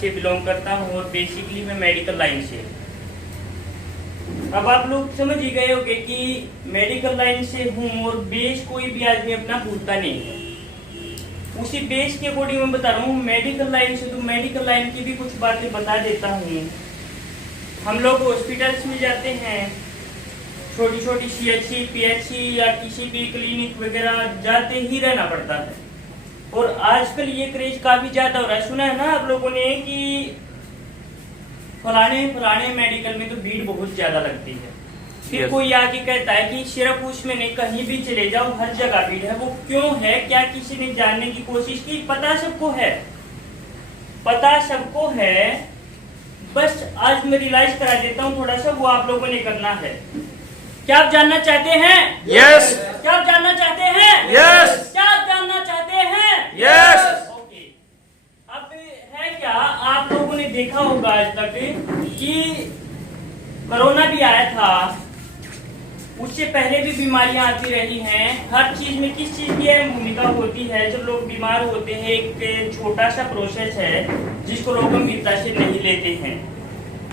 से बिलोंग करता हूँ और बेसिकली मैं मेडिकल लाइन से। अब आप लोग समझ ही गए होंगे कि मेडिकल लाइन से हूँ और बेस कोई भी आदमी अपना भूलता नहीं है। उसी बेस के अकॉर्डिंग मैं बता रहा हूँ मेडिकल लाइन से, तो मेडिकल लाइन की भी कुछ बातें बता देता हूँ। हम लोग हॉस्पिटल्स में जाते हैं, छोटी छोटी CHC, PHC या किसी भी क्लिनिक वगैरह जाते ही रहना पड़ता है। और आजकल ये क्रेज काफी ज्यादा हो रहा है। सुना है ना आप लोगों ने कि फलाने मेडिकल में तो भीड़ बहुत ज्यादा लगती है। फिर कोई आके कहता है कि सिर्फ उसमें नहीं, कहीं भी चले जाओ हर जगह भीड़ है। वो क्यों है, क्या किसी ने जानने की कोशिश की? पता सबको है, पता सबको है। बस आज मैं रियलाइज करा देता हूँ थोड़ा सा, वो आप लोगों ने करना है। क्या आप जानना चाहते हैं? यस। क्या आप जानना चाहते हैं? यस। क्या आप जानना चाहते हैं? यस। ओके। अब है क्या, आप लोगों ने देखा होगा आज तक कि कोरोना भी आया था, उससे पहले भी बीमारियां आती रही हैं। हर चीज में किस चीज की अहम भूमिका होती है? जब लोग बीमार होते हैं, एक छोटा सा प्रोसेस है जिसको लोग गंभीरता से नहीं लेते हैं।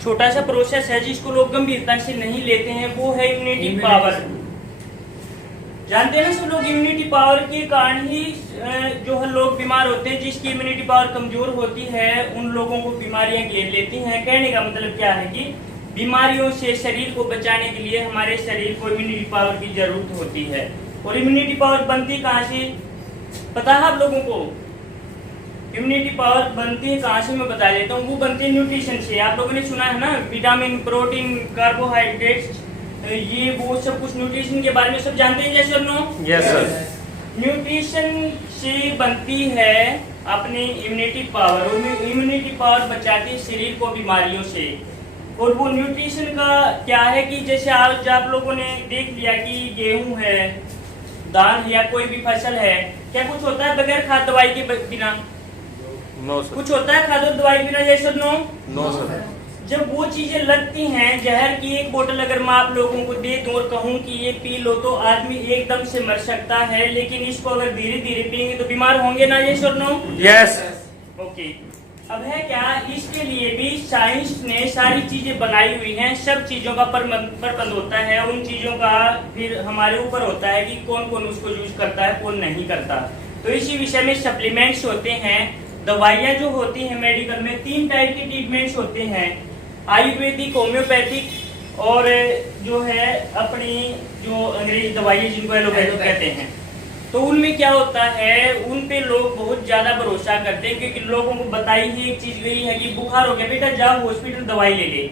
छोटा सा प्रोसेस है जिसको लोग गंभीरता से नहीं लेते हैं, वो है इम्यूनिटी पावर। जानते हैं ना सब लोग, इम्यूनिटी पावर के कारण ही जो है लोग बीमार होते हैं। जिसकी इम्यूनिटी पावर कमजोर होती है उन लोगों को बीमारियां घेर लेती हैं। कहने का मतलब क्या है कि बीमारियों से शरीर को बचाने के लिए हमारे शरीर को इम्यूनिटी पावर की जरूरत होती है। और इम्यूनिटी पावर बनती कहाँ से पता है आप लोगों को? इम्यूनिटी पावर बनती है कहाँ से, मैं बता देता हूँ। वो बनती है न्यूट्रिशन से। आप लोगों ने सुना है ना, विटामिन, प्रोटीन, कार्बोहाइड्रेट्स, ये वो सब कुछ न्यूट्रिशन के बारे में सब जानते हैं जैसे नो? Yes sir. न्यूट्रिशन से बनती है अपनी इम्यूनिटी पावर, और इम्यूनिटी पावर बचाती है शरीर को बीमारियों से। और वो न्यूट्रिशन का क्या है कि जैसे आज आप लोगों ने देख लिया कि गेहूं है, धान या कोई भी फसल है, क्या कुछ होता है बगैर खाद दवाई के बिना? No sir. कुछ होता है खाद और दवाई बिना जैसे नो? No sir. जब वो चीजें लगती हैं, जहर की एक बोतल अगर मैं आप लोगों को दे दूं और कहूं कि ये पी लो, तो आदमी एकदम से मर सकता है। लेकिन इसको अगर धीरे धीरे पियेंगे तो बीमार होंगे ना, ये नो? यस। ओके। अब है क्या, इसके लिए भी साइंस ने सारी चीजें बनाई हुई हैं। सब चीजों का प्रबंध होता है। उन चीजों का फिर हमारे ऊपर होता है कि कौन कौन उसको यूज करता है, कौन नहीं करता। तो इसी विषय में सप्लीमेंट्स होते हैं, दवाइयाँ जो होती हैं मेडिकल में। 3 टाइप के ट्रीटमेंट्स होते हैं, आयुर्वेदिक, होम्योपैथिक और जो है अपनी जो अंग्रेजी दवाइयाँ जिनको एलोपैथिक कहते हैं। तो उनमें क्या होता है, उन पे लोग बहुत ज्यादा भरोसा करते हैं, क्योंकि लोगों को बताई ही एक चीज गई है कि बुखार हो गया बेटा जाओ हॉस्पिटल दवाई ले ले,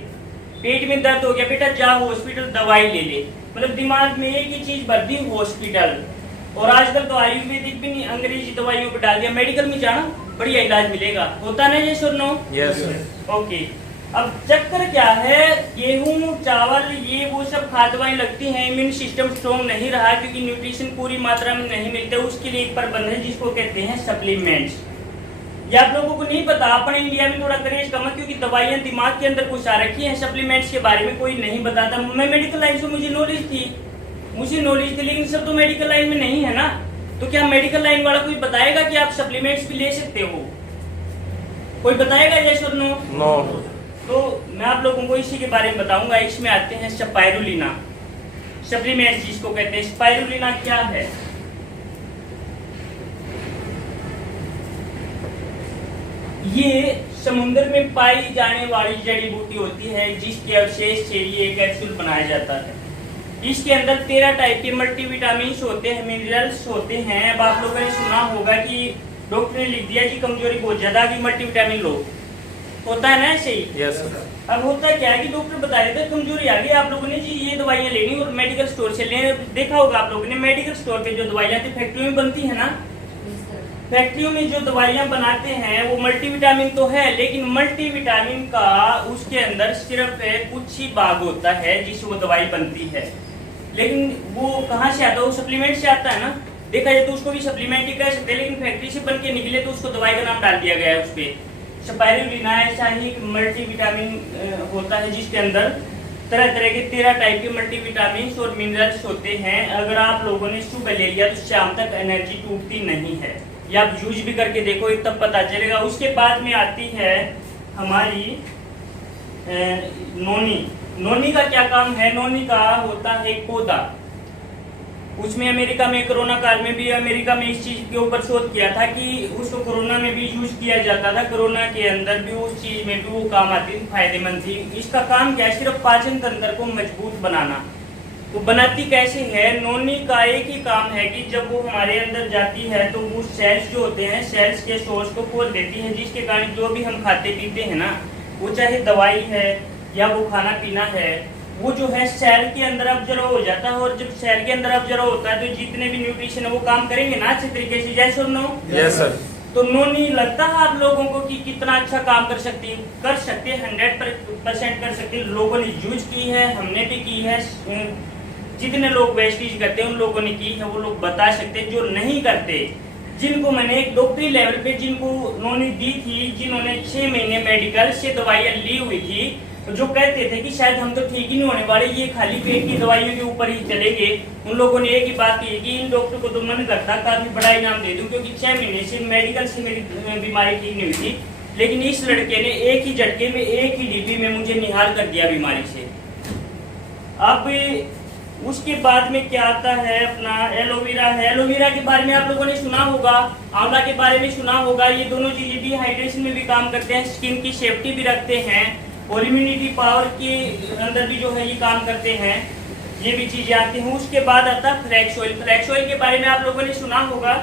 पेट में दर्द हो गया बेटा जाओ हॉस्पिटल दवाई ले ले। मतलब दिमाग में एक ही चीज भर दी, हॉस्पिटल। और आजकल तो आयुर्वेदिक भी नहीं, अंग्रेजी दवाइयों पर डाल दिया। मेडिकल में जाना बढ़िया इलाज मिलेगा, होता नहीं ये सुनो? यस। ओके। अब चक्कर क्या है, गेहूं, चावल, ये वो सब खाद दवाएं लगती हैं, इम्यून सिस्टम स्ट्रॉन्ग नहीं रहा क्योंकि न्यूट्रिशन पूरी मात्रा में नहीं मिलते। उसके लिए एक प्रबंध है जिसको कहते हैं सप्लीमेंट्स। ये आप लोगों को नहीं पता, अपने इंडिया में थोड़ा क्रेज कम है क्योंकि दवाइयां दिमाग के अंदर घुसा रखी हैं। सप्लीमेंट्स के बारे में कोई नहीं बताता। मैं मेडिकल लाइन से मुझे नॉलेज थी, लेकिन सब तो मेडिकल लाइन में नहीं है ना। तो क्या मेडिकल लाइन वाला कोई बताएगा कि आप सप्लीमेंट्स भी ले सकते हो? कोई बताएगा जैसे नो? नो। तो मैं आप लोगों को इसी के बारे में बताऊंगा। इसमें आते हैं स्पाइरुलिना सप्लीमेंट्स जिसको कहते हैं। स्पाइरुलिना क्या है? ये समुद्र में पाई जाने वाली जड़ी बूटी होती है जिसके अवशेष से ये कैप्सूल बनाया जाता है। इसके अंदर 13 टाइप के मल्टीविटामिन होते हैं, मिनरल्स होते हैं। अब आप लोगों ने सुना होगा कि डॉक्टर ने लिख दिया कि कमजोरी बहुत ज्यादा की मल्टीविटामिन लो, होता है ना ऐसे ही? Yes sir. अब होता है क्या है कि डॉक्टर बता देते हैं कमजोरी आ गई, आप लोगों ने जी ये दवाइयाँ लेनी और मेडिकल स्टोर से लेने। देखा होगा आप लोगों ने मेडिकल स्टोर पे जो दवाइयाँ थी फैक्ट्रियों में बनती है ना, फैक्ट्रियों में जो दवाइयाँ बनाते हैं वो मल्टीविटामिन तो है, लेकिन मल्टीविटामिन का उसके अंदर सिर्फ कुछ ही भाग होता है जिससे वो दवाई बनती है। लेकिन वो कहाँ से आता है? वो सप्लीमेंट से आता है ना। देखा जाए तो उसको भी सप्लीमेंट ही कह सकते हैं, लेकिन फैक्ट्री से बन के निकले तो उसको दवाई का नाम डाल दिया गया है उस पर। स्पाइरुलिना ऐसा ही मल्टीविटामिन होता है जिसके अंदर तरह तरह के 13 टाइप के मल्टीविटामिन और मिनरल्स होते हैं। अगर आप लोगों ने सुबह ले लिया तो शाम तक एनर्जी टूटती नहीं है। ये आप यूज भी करके देखो तब पता चलेगा। उसके बाद में आती है हमारी नोनी का क्या काम है? नोनी का होता है पौधा। उसमें अमेरिका में कोरोना काल में भी अमेरिका में इस चीज के ऊपर शोध किया था कि उसको कोरोना में भी यूज किया जाता था। कोरोना के अंदर भी उस चीज में भी वो काम आती थी, फायदेमंद थी। इसका काम क्या है? सिर्फ पाचन तंत्र को मजबूत बनाना। तो बनाती कैसे है? नोनी का एक ही काम है कि जब वो हमारे अंदर जाती है तो वो सेल्स जो होते हैं, सेल्स के सोर्स को खोल देती है, जिसके कारण जो भी हम खाते पीते हैं ना, वो चाहे दवाई है या वो खाना पीना है, वो जो है सेल के अंदर ऑब्जर्व हो जाता है। और जब सेल के अंदर ऑब्जर्व होता है तो जितने भी न्यूट्रिशन है वो काम करेंगे ना अच्छे तरीके से। जैसे नो यस सर। तो नोनी लगता है आप लोगों को कि कितना अच्छा काम कर सकती है? 100% कर सकती है। लोगों ने यूज की है, हमने भी की है। जितने लोग वेस्टेज करते हैं उन लोगों ने की है, वो लोग बता सकते हैं। जो नहीं करते, जिनको मैंने एक डॉक्टरी लेवल पे जिनको नोनी दी थी, जिन्होंने 6 महीने मेडिकल से दवाइयां ली हुई थी, जो कहते थे कि शायद हम तो ठीक ही नहीं होने वाले, ये खाली पेट की दवाइयों के ऊपर ही चलेंगे, उन लोगों ने एक ही बात की कि इन डॉक्टर को तो मन करता काफी बड़ा इनाम दे दूं, क्योंकि 6 महीने से मेडिकल से मेरी बीमारी ठीक नहीं हुई थी। लेकिन इस लड़के ने एक ही झटके में, एक ही डिब्बी में मुझे निहाल कर दिया बीमारी से। अब उसके बाद में क्या आता है? अपना एलोवेरा है। एलोवेरा के बारे में आप लोगों ने सुना होगा, आंवला के बारे में सुना होगा। ये दोनों चीजें भी हाइड्रेशन में भी काम करते हैं, स्किन की सेफ्टी भी रखते हैं और इम्यूनिटी पावर के अंदर भी जो है ये काम करते हैं। ये भी चीजें आती हैं। उसके बाद आता है फ्लैक्स ऑयल। फ्लैक्स ऑयल के बारे में आप लोगों ने सुना होगा,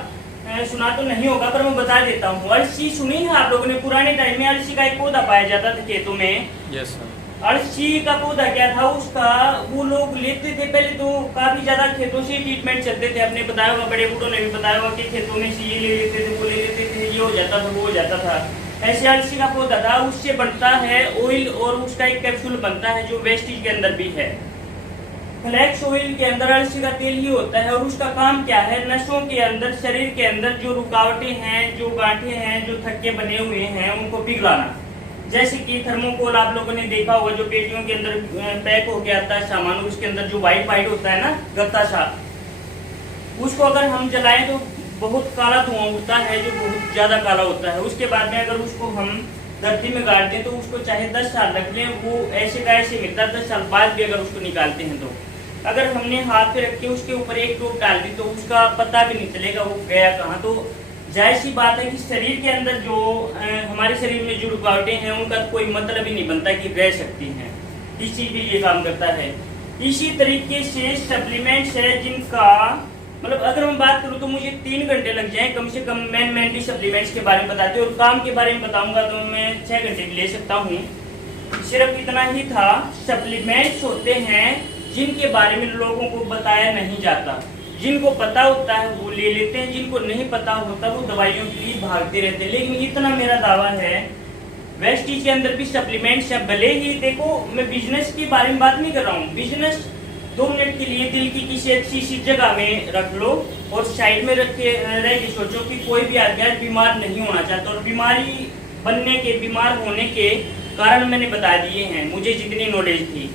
सुना तो नहीं होगा पर मैं बता देता हूँ। अलसी सुनी है आप लोगों ने? पुराने टाइम में अलसी का एक पौधा पाया जाता था खेतों में। Yes sir. अलसी का पौधा क्या था उसका, वो लोग लेते थे पहले तो काफी ज्यादा खेतों से ट्रीटमेंट चलते थे। अपने बताया हुआ, बड़े बूढ़ों ने भी बताया हुआ कि खेतों में से ये ले लेते थे, वो ले लेते थे, ये हो जाता था, वो हो जाता था। ऐसे अलसी का पौधा था, उससे बनता है ऑयल और उसका एक कैप्सूल बनता है जो वेस्टेज के अंदर भी है। फ्लैक्स ऑयल के अंदर अलसी का तेल ही होता है और उसका काम क्या है? नसों के अंदर, शरीर के अंदर जो रुकावटें हैं, जो गांठें हैं, जो थक्के बने हुए हैं, उनको पिघलाना। जैसे कि थर्मोकोल आप लोगों ने देखा होगा, जो पेटियों के अंदर पैक होके आता है सामान, उसके अंदर जो व्हाइट होता है ना, गत्ता सा, उसको अगर हम जलाएं तो बहुत काला धुआं उठता है, जो बहुत ज्यादा काला होता है। उसके बाद में अगर उसको हम धरती में गाड़ दें तो उसको चाहे 10 साल रख लें, वो ऐसे का ऐसे मिलता है। 10 साल बाद भी अगर उसको निकालते हैं तो अगर हमने हाथ पे रख के उसके ऊपर एक टोप डाल दी तो उसका पता भी नहीं चलेगा वो गया कहाँ। तो जाहिर सी बात है कि शरीर के अंदर जो हमारे शरीर में जो रुकावटें हैं उनका कोई मतलब ही नहीं बनता कि रह सकती हैं। इस चीज भी ये काम करता है। इसी तरीके से सप्लीमेंट्स है जिनका मतलब अगर मैं बात करूं तो मुझे 3 घंटे लग जाएं कम से कम। मैंने सप्लीमेंट्स के बारे में बताते और काम के बारे में बताऊंगा तो मैं 6 घंटे ले सकता हूं। सिर्फ इतना ही था। सप्लीमेंट्स होते हैं जिनके बारे में लोगों को बताया नहीं जाता। जिनको पता होता है वो ले लेते हैं, जिनको नहीं पता होता वो दवाइयों के लिए भागते रहते हैं। लेकिन इतना मेरा दावा है वेस्टेज के अंदर भी सप्लीमेंट्स है। भले ही देखो मैं बिजनेस के बारे में बात नहीं कर रहा हूँ। बिजनेस 2 मिनट के लिए दिल की किसी अच्छी सी जगह में रख लो और साइड में रख के रह के सोचो कि कोई भी आदमी बीमार नहीं होना चाहता। और बीमारी बनने के, बीमार होने के कारण मैंने बता दिए हैं मुझे जितनी नॉलेज थी।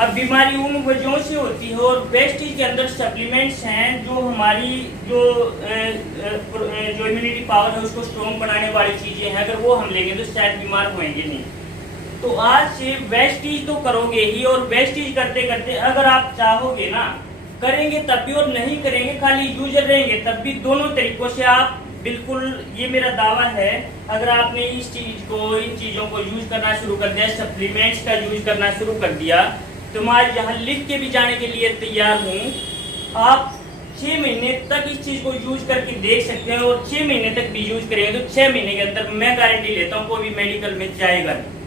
अब बीमारी उन वजहों से होती है और वेस्टेज के अंदर सप्लीमेंट्स हैं जो हमारी जो इम्यूनिटी पावर है उसको स्ट्रॉन्ग बनाने वाली चीजें हैं। अगर वो हम लेंगे तो शायद बीमार होएंगे नहीं। तो आज से वेस्टेज तो करोगे ही और वेस्टेज करते करते अगर आप चाहोगे ना करेंगे तब भी और नहीं करेंगे खाली यूजर रहेंगे तब भी। दोनों तरीकों से आप बिल्कुल, ये मेरा दावा है। अगर आपने इस चीज को, इन चीजों को यूज करना शुरू कर दिया, सप्लीमेंट्स का यूज करना शुरू कर दिया, तो मैं यहाँ लिख के भी जाने के लिए तैयार हूँ। आप 6 महीने तक इस चीज को यूज करके देख सकते हैं और 6 महीने तक भी यूज करेंगे तो 6 महीने के अंदर मैं गारंटी लेता हूँ कोई भी मेडिकल में जाएगा नहीं।